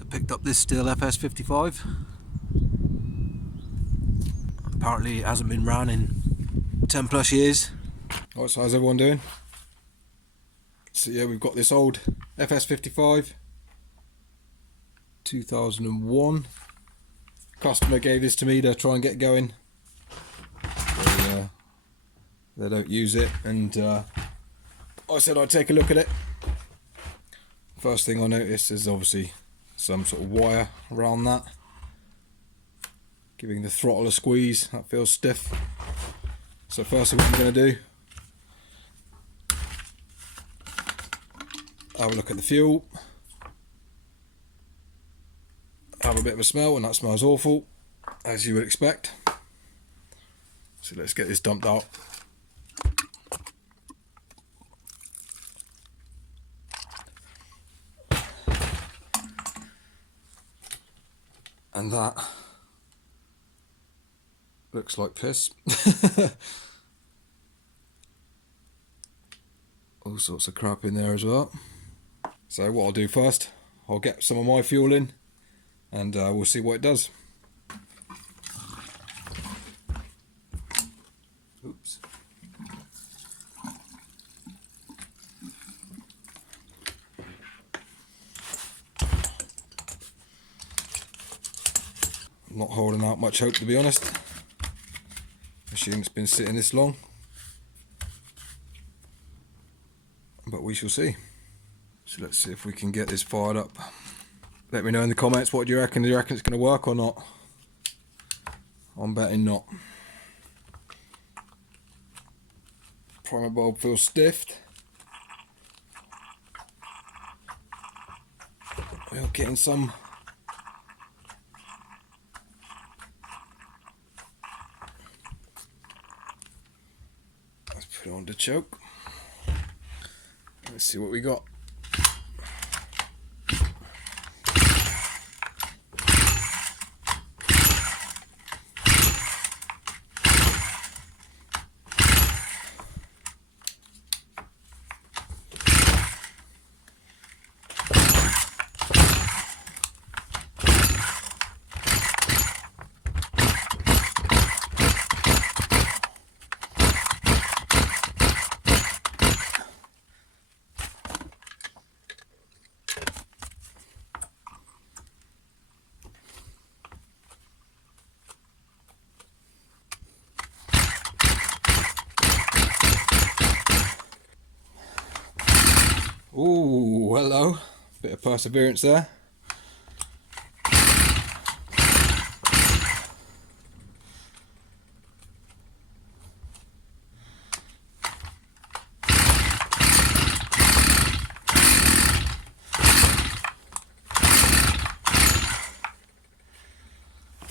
So picked up this Stihl FS55. Apparently it hasn't been ran in 10 plus years. Alright, so how's everyone doing? So yeah, we've got this old FS55 2001. Customer gave this to me to try and get going. They don't use it, and I said I'd take a look at it. First thing I noticed is obviously some sort of wire around that, giving the throttle a squeeze. That feels stiff. So first thing what I'm going to do, have a look at the fuel, have a bit of a smell, and that smells awful, as you would expect. So let's get this dumped out. And that looks like piss. All sorts of crap in there as well. So what I'll do first, I'll get some of my fuel in, and we'll see what it does. Oops. I'm not holding out much hope, to be honest. Machine's been sitting this long, but we shall see. So let's see if we can get this fired up. Let me know in the comments, what do you reckon? Do you reckon it's going to work or not? I'm betting not. Primer bulb feels stiffed. We're getting some put it on the choke. Let's see what we got. Ooh, hello. Bit of perseverance there.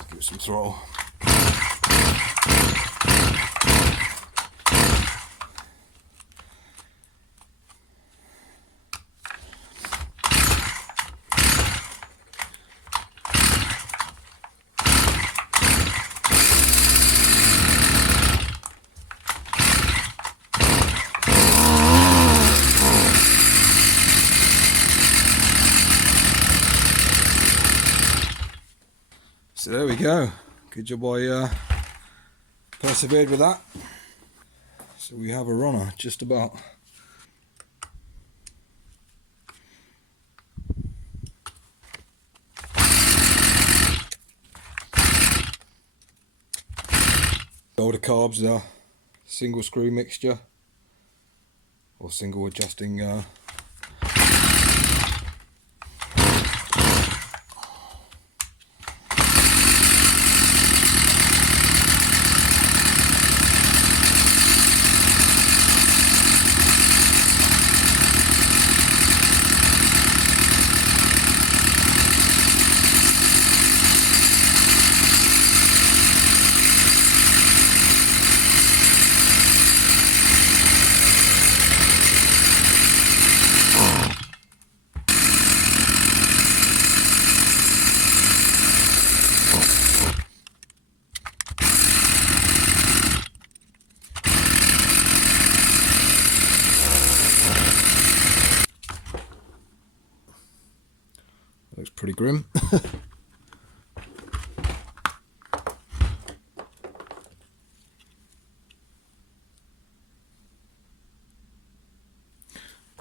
Give it some throttle. So there we go. Good job I persevered with that. So we have a runner, just about. All the carbs are single screw mixture or single adjusting pretty grim.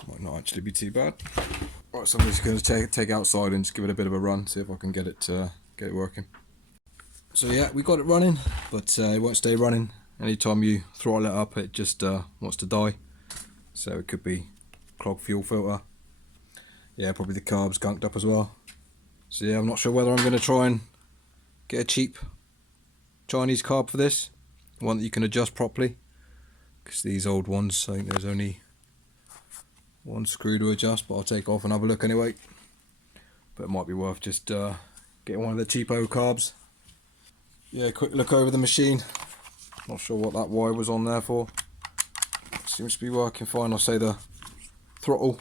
Might not actually be too bad. Right, so I'm just going to take it outside and just give it a bit of a run, see if I can get it working. So yeah, we got it running, but it won't stay running. Anytime you throttle it up, it just wants to die. So it could be clogged fuel filter. Yeah, probably the carb's gunked up as well. So yeah, I'm not sure whether I'm going to try and get a cheap Chinese carb for this, one that you can adjust properly, because these old ones, I think there's only one screw to adjust, but I'll take it off and have a look anyway. But it might be worth just getting one of the cheapo carbs. Yeah, quick look over the machine. Not sure what that wire was on there for. Seems to be working fine. I'll say the throttle,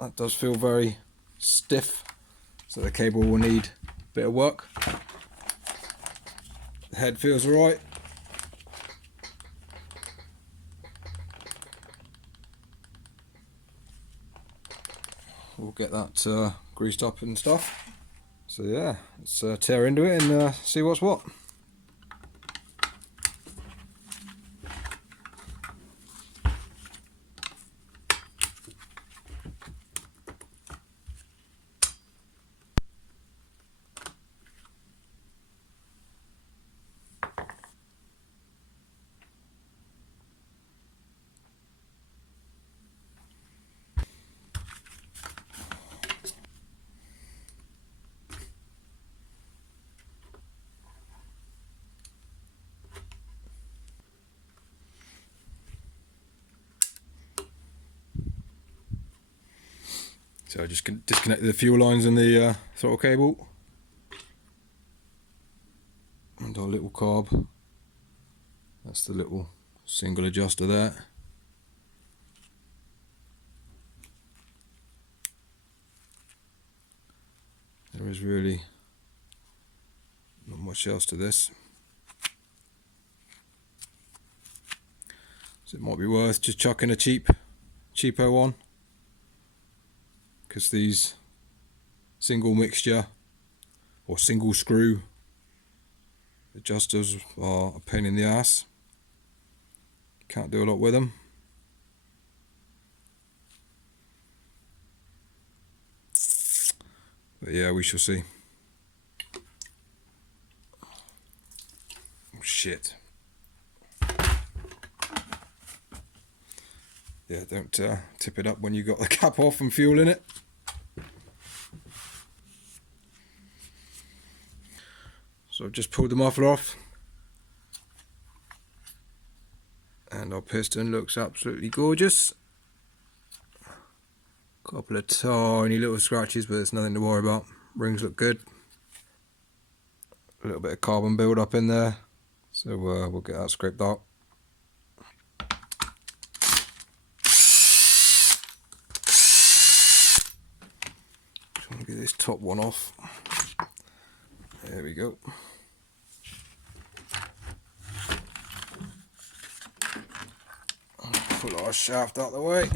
that does feel very stiff, so the cable will need a bit of work. The head feels alright. We'll get that greased up and stuff. So yeah, let's tear into it and see what's what. So I just disconnected the fuel lines and the throttle cable. And our little carb. That's the little single adjuster there. There is really not much else to this. So it might be worth just chucking a cheapo on, because these single mixture or single screw adjusters are a pain in the ass. Can't do a lot with them. But yeah, we shall see. Oh, shit. Yeah, don't tip it up when you got the cap off and fuel in it. So I've just pulled the muffler off, and our piston looks absolutely gorgeous. Couple of tiny little scratches, but there's nothing to worry about. Rings look good. A little bit of carbon build up in there, so we'll get that scraped out. Just want to get this top one off. There we go. Pull our shaft out of the way.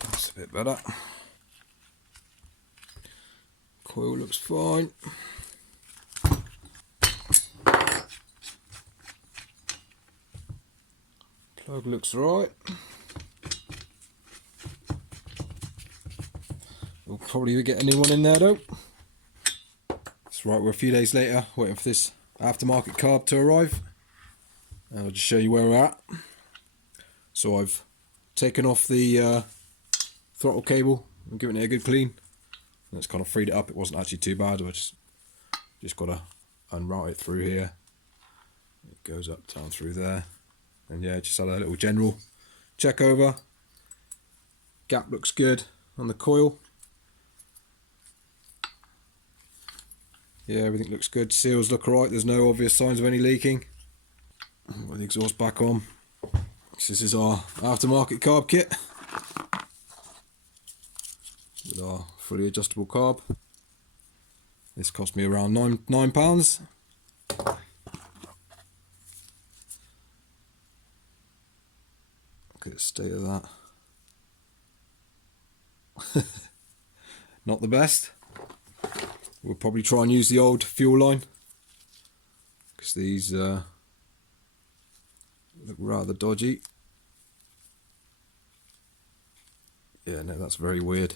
That's a bit better. Coil looks fine. Plug looks right. We'll probably get a new one in there though. That's right, we're a few days later waiting for this aftermarket carb to arrive. And I'll just show you where we're at. So I've taken off the throttle cable and given it a good clean. And it's kind of freed it up. It wasn't actually too bad. I just got to unroute it through here. It goes up, down through there. And yeah, just had a little general check over. Gap looks good on the coil. Yeah, everything looks good. Seals look alright. There's no obvious signs of any leaking. Got the exhaust back on. This is our aftermarket carb kit with our fully adjustable carb. This cost me around £9. Look at the state of that. not the best. We'll probably try and use the old fuel line, because these look rather dodgy. Yeah, no, that's very weird.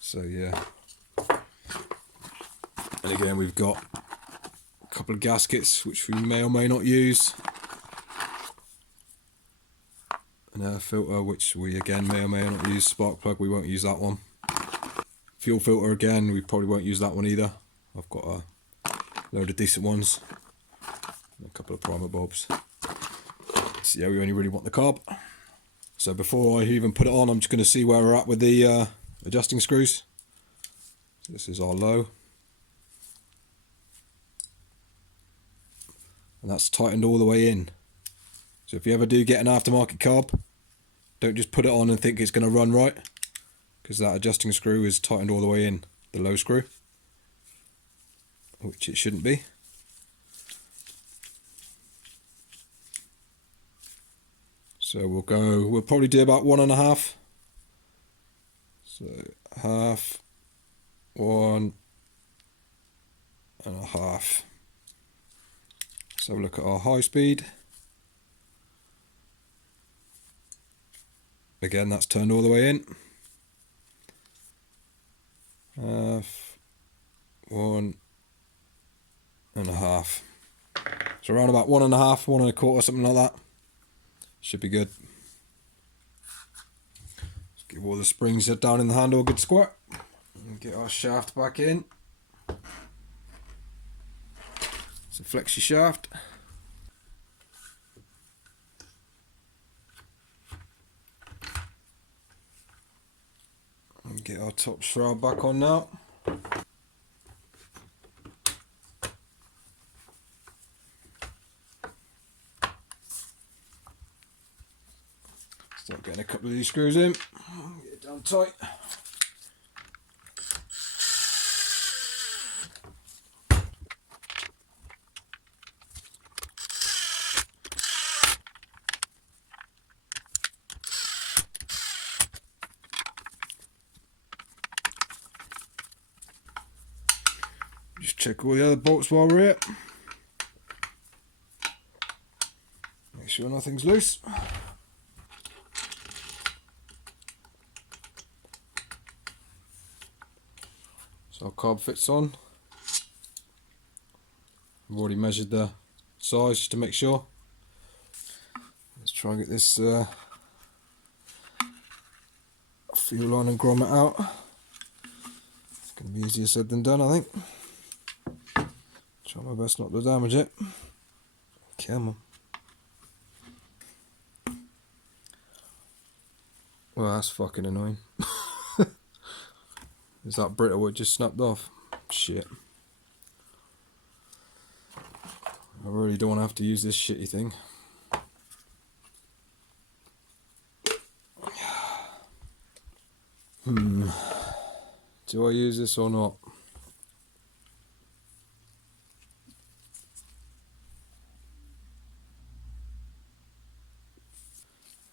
So yeah, and again we've got a couple of gaskets which we may or may not use, an air filter which we again may or may not use, spark plug, we won't use that one. Fuel filter again, we probably won't use that one either. I've got a load of decent ones, and a couple of primer bulbs. So yeah, we only really want the carb. So before I even put it on, I'm just going to see where we're at with the adjusting screws. So this is our low, and that's tightened all the way in. So if you ever do get an aftermarket carb, don't just put it on and think it's going to run right, because that adjusting screw is tightened all the way in, the low screw, which it shouldn't be. So we'll probably do about 1.5. So half, 1.5. Let's have a look at our high speed. Again, that's turned all the way in. Half, 1.5. So around about 1.5, 1.25, something like that. Should be good. Let's give all the springs down in the handle a good squirt. And get our shaft back in. So flex your shaft. And get our top shroud back on now. Start getting a couple of these screws in. Get it down tight. Just check all the other bolts while we're here. Make sure nothing's loose. So our carb fits on. I've already measured the size just to make sure. Let's try and get this fuel line and grommet out. It's going to be easier said than done, I think. Try my best not to damage it. Come on. Well, that's fucking annoying. Is that brittle wood just snapped off? Shit. I really don't want to have to use this shitty thing. Do I use this or not?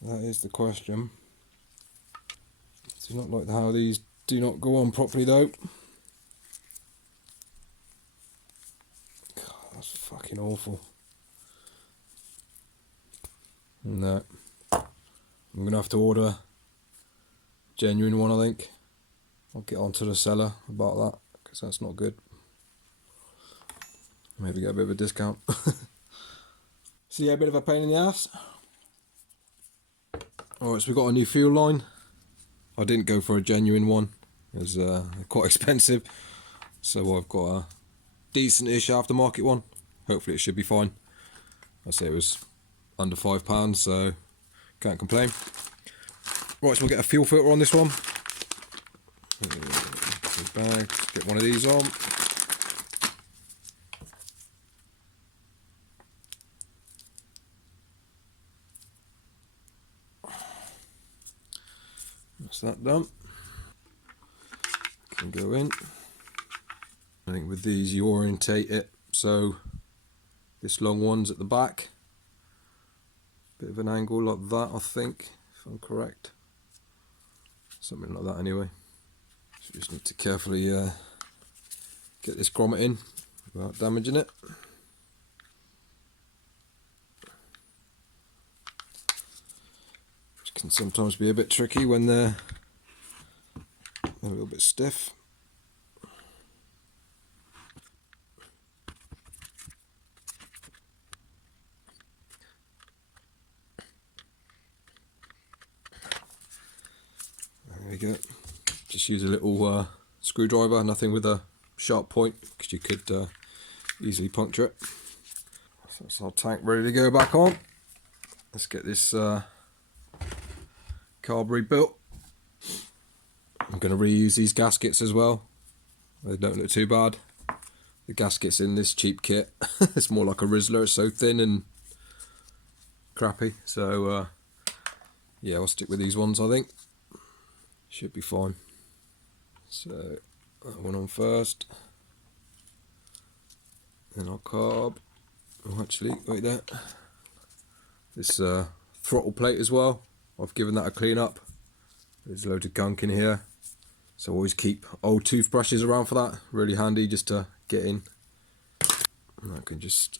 That is the question. Do not like how these do not go on properly though. God, that's fucking awful. No. I'm gonna have to order a genuine one, I think. I'll get onto the seller about that, because that's not good. Maybe get a bit of a discount. So yeah, a bit of a pain in the ass. Alright, so we've got a new fuel line. I didn't go for a genuine one. It was quite expensive. So I've got a decent-ish aftermarket one. Hopefully it should be fine. I say it was under £5, so can't complain. Right, so we'll get a fuel filter on this one. Bag, get one of these on. That's that done. Can go in. I think with these you orientate it so this long one's at the back. Bit of an angle like that, I think, if I'm correct. something like that anyway. So we just need to carefully get this grommet in without damaging it. Which can sometimes be a bit tricky when they're a little bit stiff. There we go. Just use a little screwdriver, nothing with a sharp point, because you could easily puncture it. So that's our tank ready to go back on. Let's get this carb rebuilt. I'm going to reuse these gaskets as well. They don't look too bad. The gaskets in this cheap kit, it's more like a Rizzler, it's so thin and crappy. So yeah, I'll stick with these ones, I think. Should be fine. So that one on first. Then our carb. Oh, actually, wait there. This throttle plate as well. I've given that a clean up. There's loads of gunk in here. So always keep old toothbrushes around for that. Really handy just to get in. And I can just,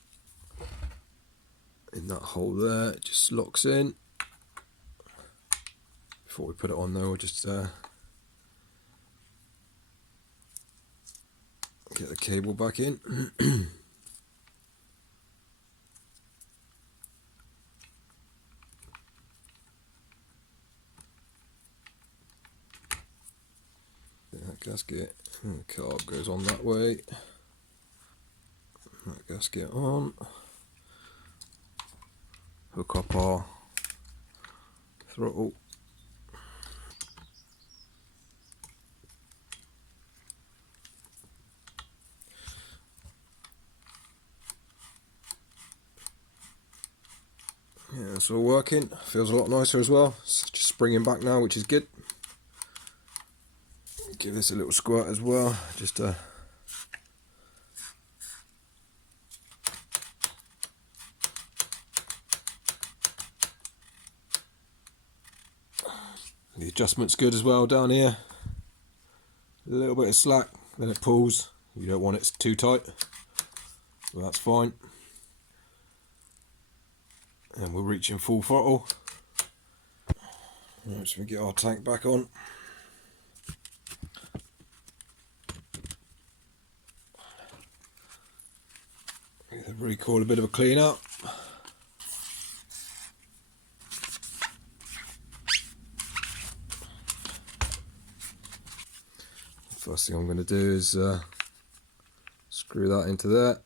in that hole there, it just locks in. Before we put it on though, we'll just get the cable back in. That gasket, and the carb goes on that way. That gasket on. Hook up our throttle. Yeah, it's all working. Feels a lot nicer as well. It's just springing back now, which is good. Give this a little squirt as well, just to the adjustment's good as well down here. A little bit of slack, then it pulls. You don't want it too tight, so that's fine. And we're reaching full throttle. Right, so we get our tank back on. Give the recoil a bit of a clean up. First thing I'm going to do is screw that into there.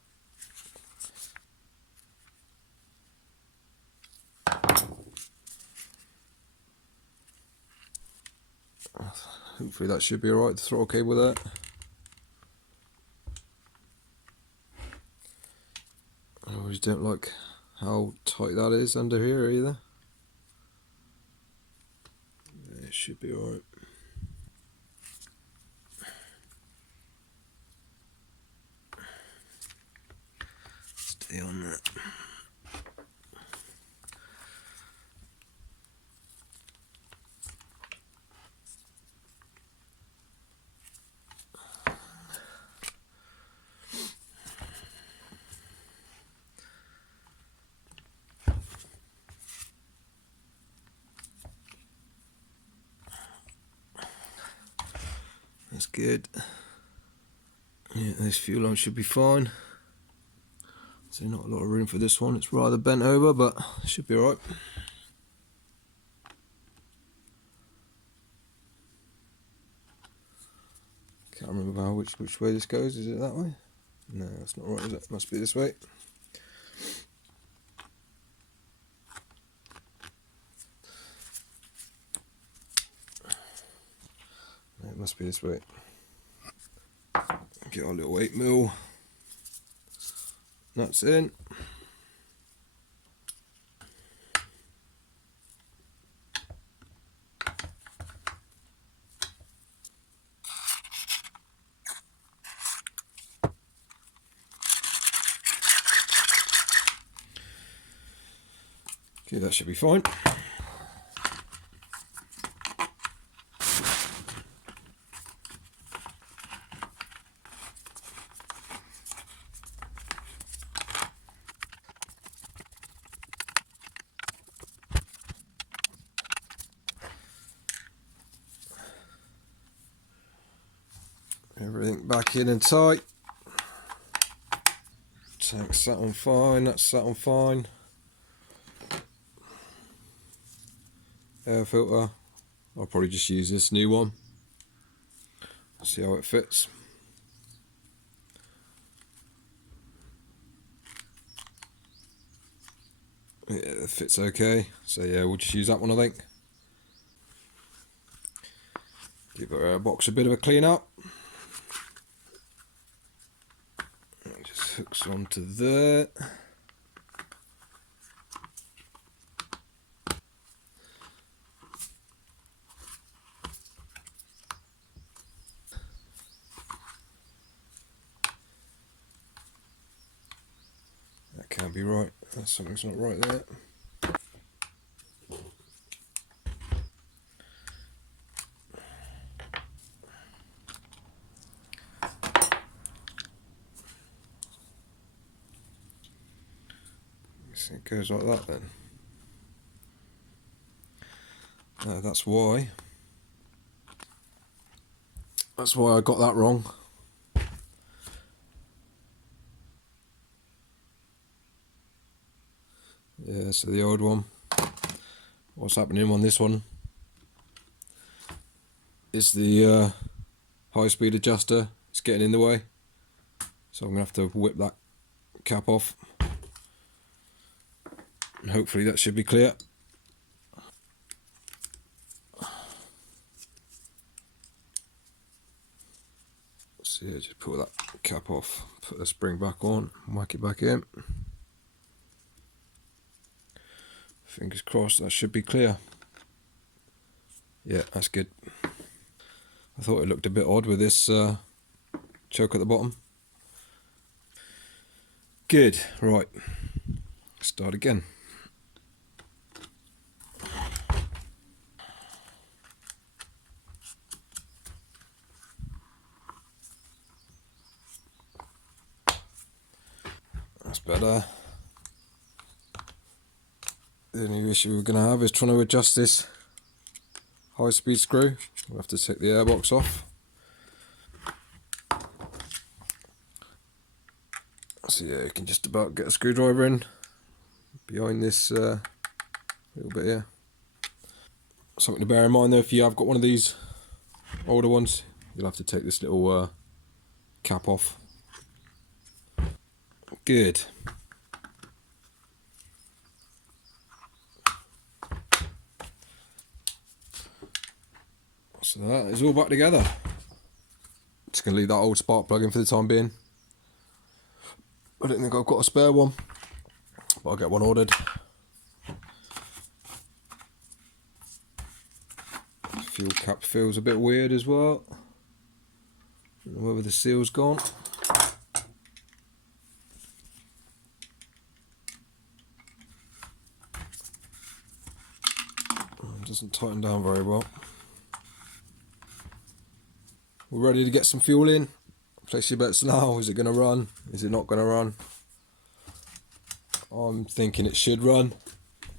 Hopefully that should be alright, the throttle cable there. I always don't like how tight that is under here either. Yeah, it should be alright. Stay on that. That's good. Yeah, this fuel line should be fine. So not a lot of room for this one. It's rather bent over, but it should be alright. Can't remember how which way this goes. Is it that way? No, that's not right, is it? Must be this way. No, it must be this way. Get our little 8mm nuts in. Okay, that should be fine. Everything back in and tight. Tank's sat on fine, that's sat on fine. Air filter, I'll probably just use this new one. See how it fits. Yeah, it fits okay. So yeah, we'll just use that one, I think. Give our box a bit of a clean up. It just hooks onto there. That can't be right. Something's not right there. So it goes like that then. That's why. That's why I got that wrong. Yeah, so the old one. What's happening on this one is the high speed adjuster. It's getting in the way. So I'm going to have to whip that cap off. And hopefully that should be clear. So yeah, just pull that cap off, put the spring back on, whack it back in. Fingers crossed that should be clear. Yeah, that's good. I thought it looked a bit odd with this choke at the bottom. Good, right. Start again. That's better. The only issue we're going to have is trying to adjust this high speed screw. We'll have to take the airbox off. So yeah, you can just about get a screwdriver in behind this little bit here. Something to bear in mind though, if you have got one of these older ones, you'll have to take this little cap off. Good. So that is all back together. Just going to leave that old spark plug in for the time being. I don't think I've got a spare one, but I'll get one ordered. Fuel cap feels a bit weird as well. Don't know whether the seal's gone. It doesn't tighten down very well. We're ready to get some fuel in. Place your bets now. Is it going to run? Is it not going to run? I'm thinking it should run.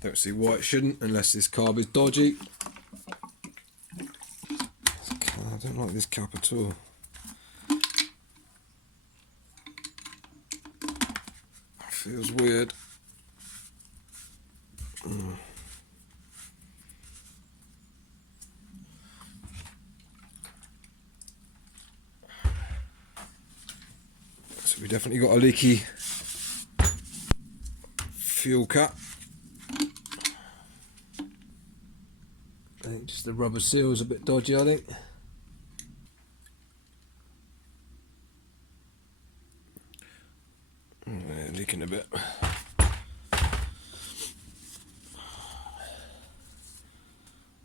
Don't see why it shouldn't unless this carb is dodgy. I don't like this cap at all. It feels weird. So we definitely got a leaky fuel cap. I think just the rubber seal's a bit dodgy, I think. Yeah, leaking a bit.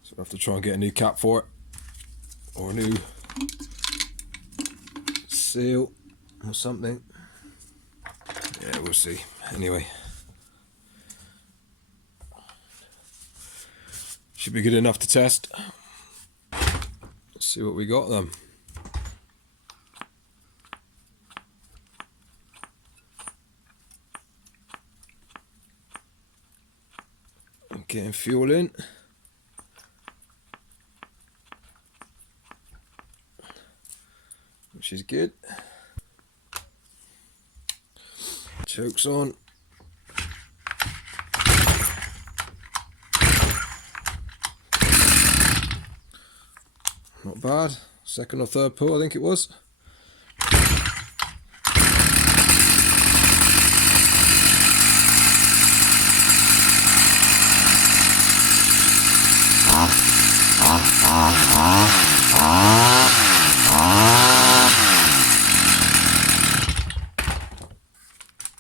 So we'll have to try and get a new cap for it. Or a new seal or something. Yeah, we'll see. Anyway. Should be good enough to test. Let's see what we got then. Getting fuel in. which is good. Chokes on. Not bad. Second or third pull, I think it was.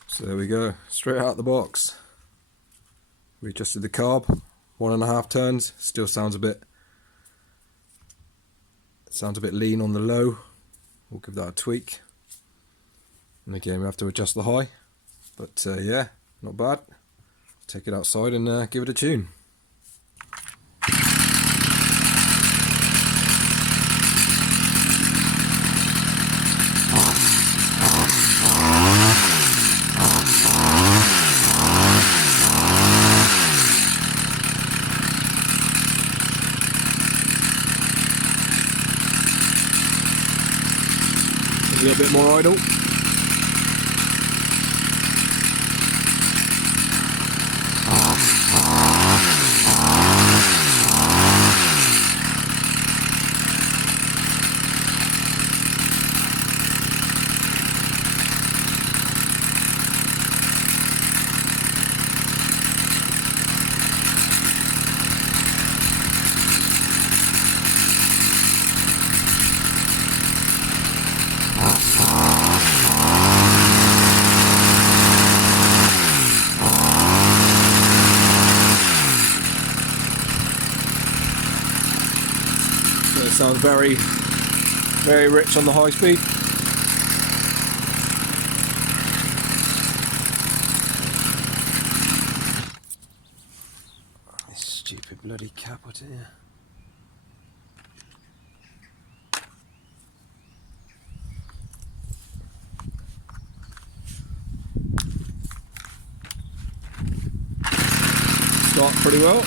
So there we go, straight out the box. We adjusted the carb, 1.5 turns. Still sounds a bit lean on the low. We'll give that a tweak. And again, we have to adjust the high. But yeah, not bad. Take it outside and give it a tune. A little bit more idle. It sounds very, very rich on the high speed. This stupid bloody carburetor. Start pretty well.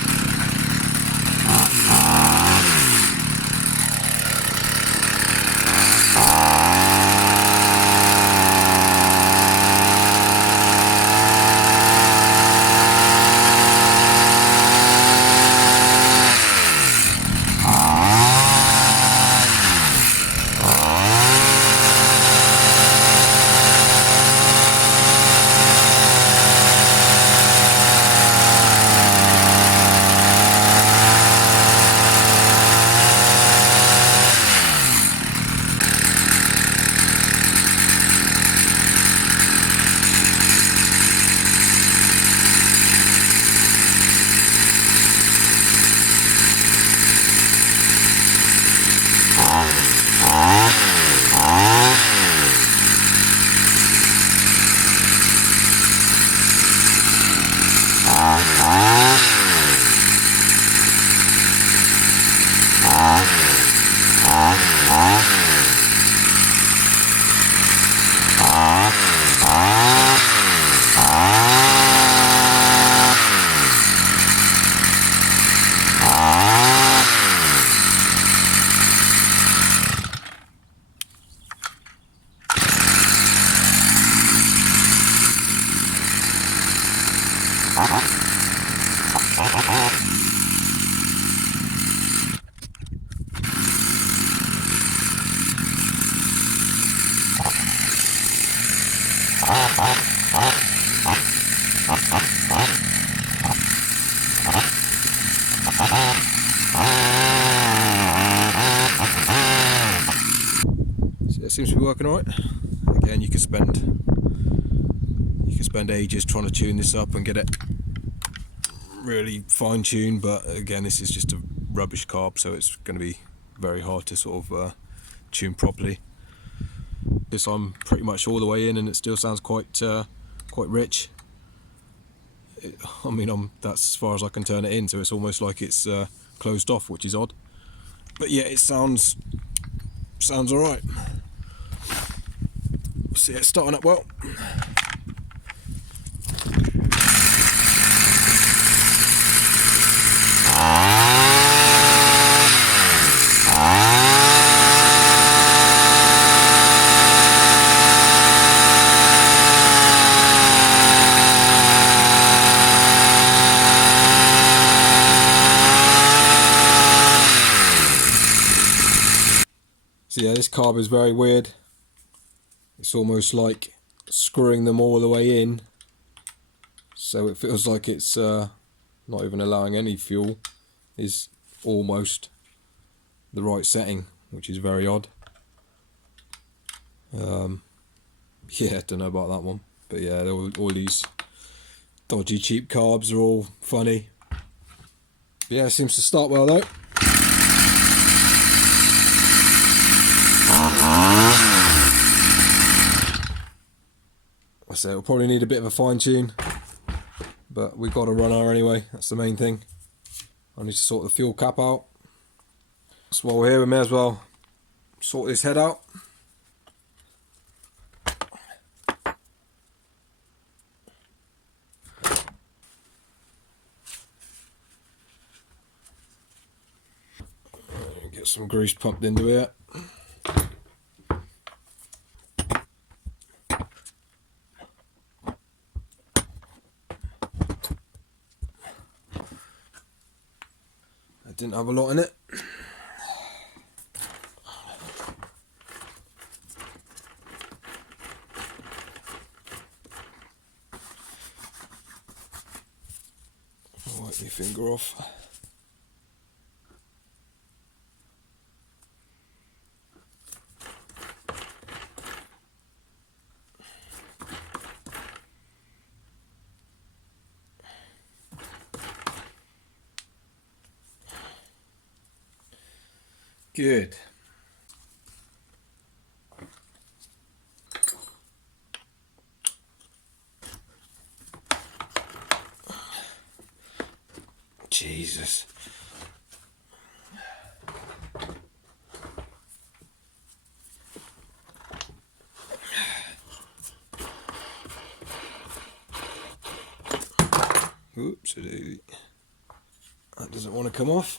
So it seems to be working alright. Again, you could spend ages trying to tune this up and get it really fine tuned, but again, this is just a rubbish carb, so it's going to be very hard to sort of tune properly. This I'm pretty much all the way in, and it still sounds quite rich. That's as far as I can turn it in, so it's almost like it's closed off, which is odd. But yeah, it sounds alright. See, it's starting up well. So yeah, this carb is very weird. It's almost like screwing them all the way in, so it feels like it's not even allowing any fuel. Is almost the right setting, which is very odd. Yeah, don't know about that one, but yeah, all these dodgy cheap carbs are all funny. Yeah, it seems to start well though. I say it'll probably need a bit of a fine tune, but we've got a runner anyway, that's the main thing. I need to sort the fuel cap out. So while we're here, we may as well sort this head out. Get some grease pumped into here. I didn't have a lot in it. Wipe my finger off. Good. Jesus. Oops, that doesn't want to come off.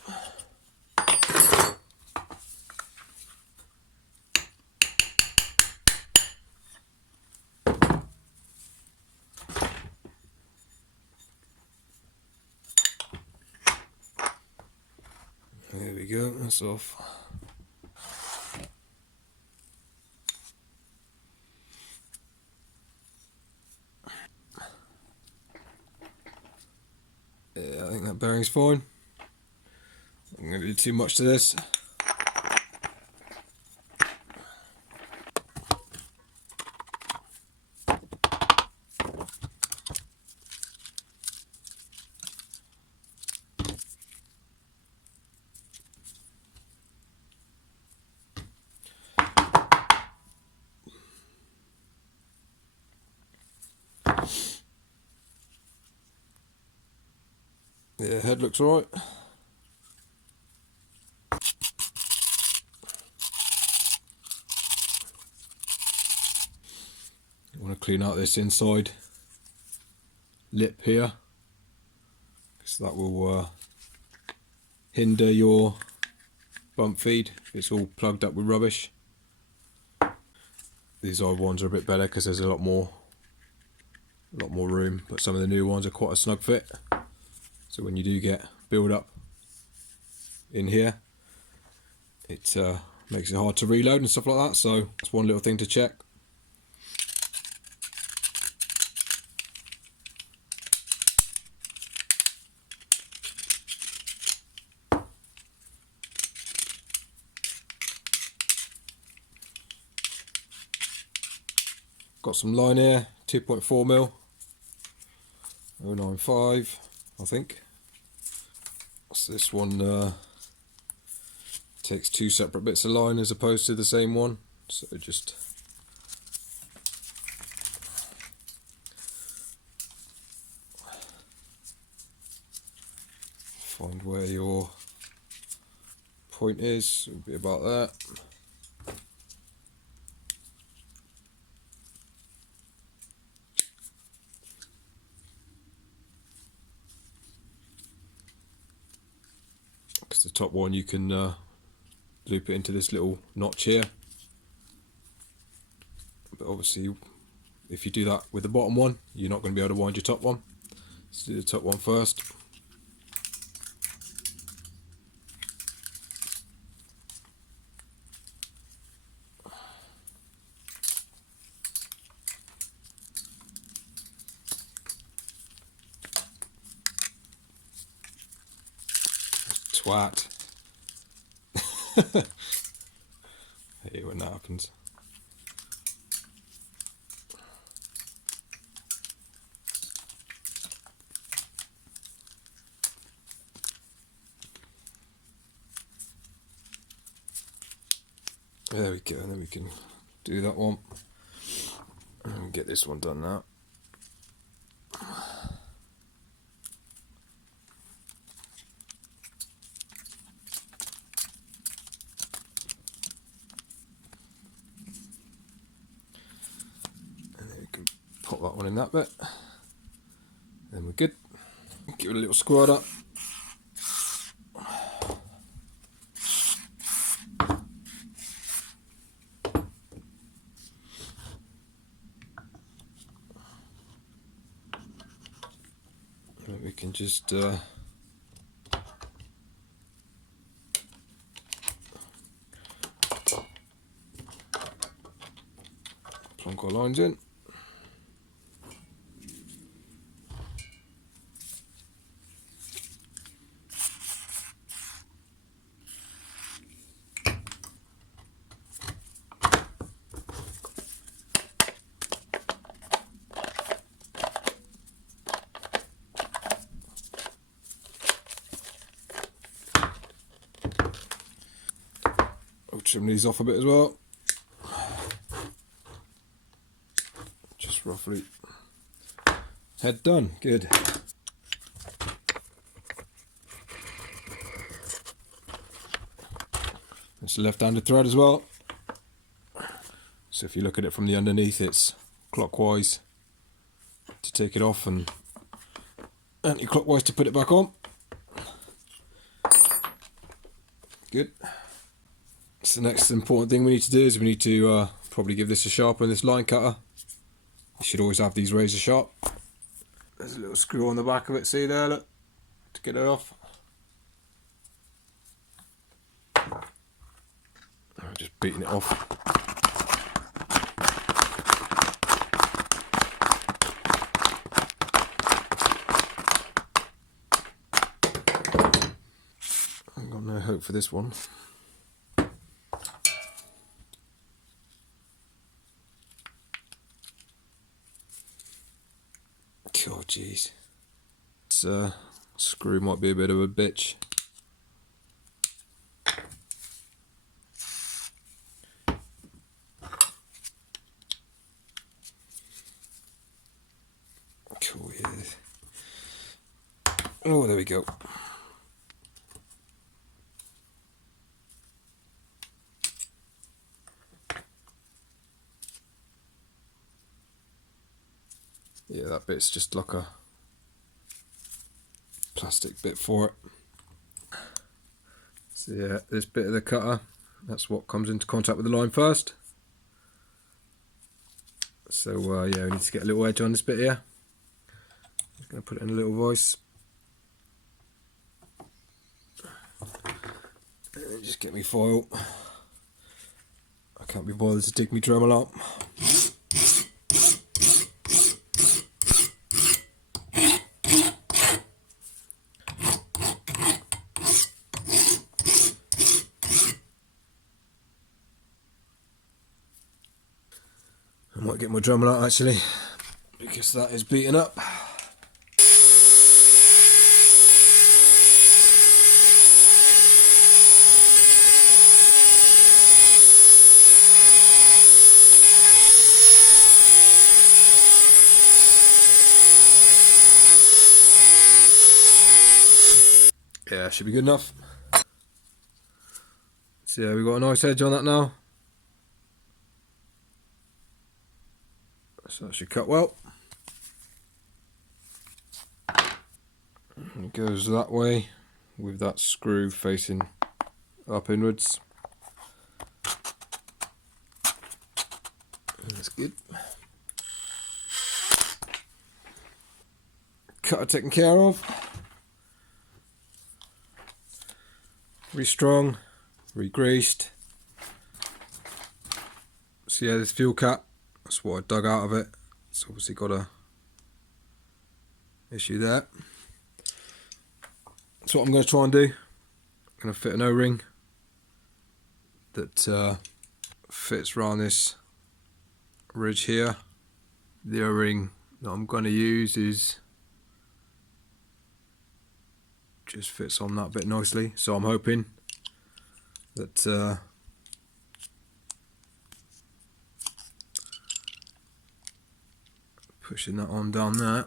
There we go, that's off. Yeah, I think that bearing's fine. I'm going to do too much to this. Yeah, head looks alright. I want to clean out this inside lip here, because that will hinder your bump feed if it's all plugged up with rubbish. These old ones are a bit better because there's a lot more room, but some of the new ones are quite a snug fit. So when you do get build up in here, it makes it hard to reload and stuff like that. So that's one little thing to check. Got some line here, 2.4mm, 095, I think. So this one takes two separate bits of line as opposed to the same one. So just find where your point is. It'll be about that. Because the top one you can loop it into this little notch here, but obviously if you do that with the bottom one, you're not going to be able to wind your top one. Let's do the top one first. twat. I hate when that happens. There we go, and then we can do that one and get this one done now. And then we can pop that one in that bit. Then we're good. Give it a little squat up. And we can just plonk our lines in. I'll trim these off a bit as well. Just roughly. Head done. Good. It's a left-handed thread as well. So if you look at it from the underneath, it's clockwise to take it off and anti-clockwise to put it back on. Good. So the next important thing we need to do is we need to probably give this a sharpen, this line cutter. You should always have these razor sharp. There's a little screw on the back of it, see there, look, to get it off. I'm just beating it off. I've got no hope for this one. Oh jeez. This screw might be a bit of a bitch. Cool, yeah. Oh, there we go. Yeah, that bit's just like a plastic bit for it. So yeah, this bit of the cutter, that's what comes into contact with the line first. So yeah, we need to get a little edge on this bit here. Just going to put it in a little vise. And just get me foil. I can't be bothered to dig me Dremel up. I might get my Dremel out actually, because that is beaten up. Yeah, should be good enough. So yeah, we've got a nice edge on that now. So that should cut well. And it goes that way with that screw facing up inwards. That's good. Cutter taken care of. Restrung, re-greased. So yeah, this fuel cap, that's what I dug out of it. It's obviously got a issue there. That's what I'm going to try and do. going to fit an O-ring that fits around this ridge here. The O-ring that I'm going to use just fits on that bit nicely, so I'm hoping that pushing that on down there,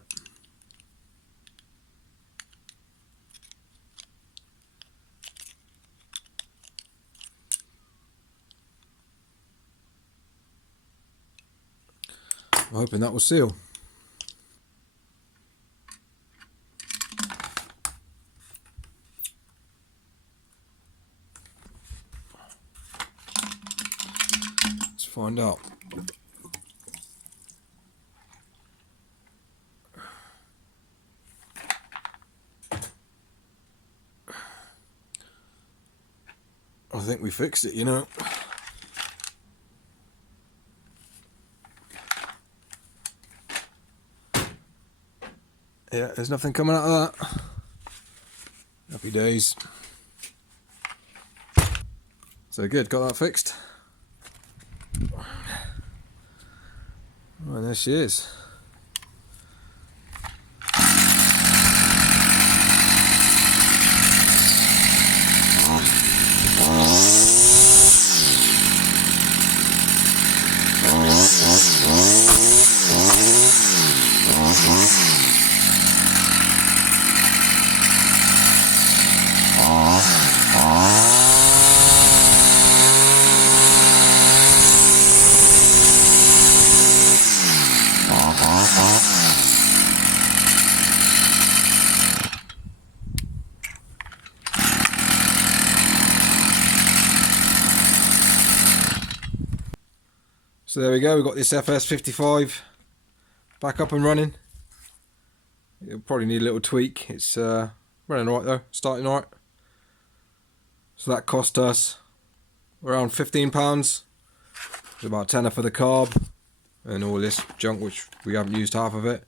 I'm hoping that will seal. Let's find out. I think we fixed it, you know. Yeah, there's nothing coming out of that. Happy days. So good, got that fixed. Well, there she is. So there we go, we've got this FS55 back up and running. It'll probably need a little tweak. It's running alright though, starting alright. So that cost us around £15. It's about a tenner for the carb and all this junk, which we haven't used half of it,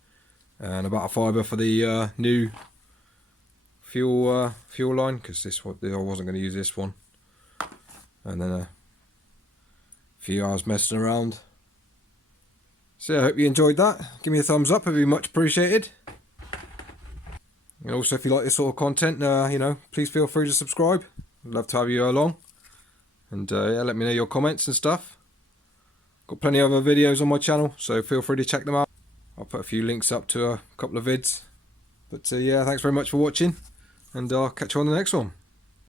and about a fiver for the new fuel line, because this one I wasn't going to use this one, and then a few hours messing around. So I hope you enjoyed that. Give me a thumbs up, it'd be much appreciated. And also, if you like this sort of content, you know, please feel free to subscribe. I'd love to have you along. And yeah, let me know your comments and stuff. Got plenty of other videos on my channel, so feel free to check them out. I'll put a few links up to a couple of vids. But yeah, thanks very much for watching, and I'll catch you on the next one.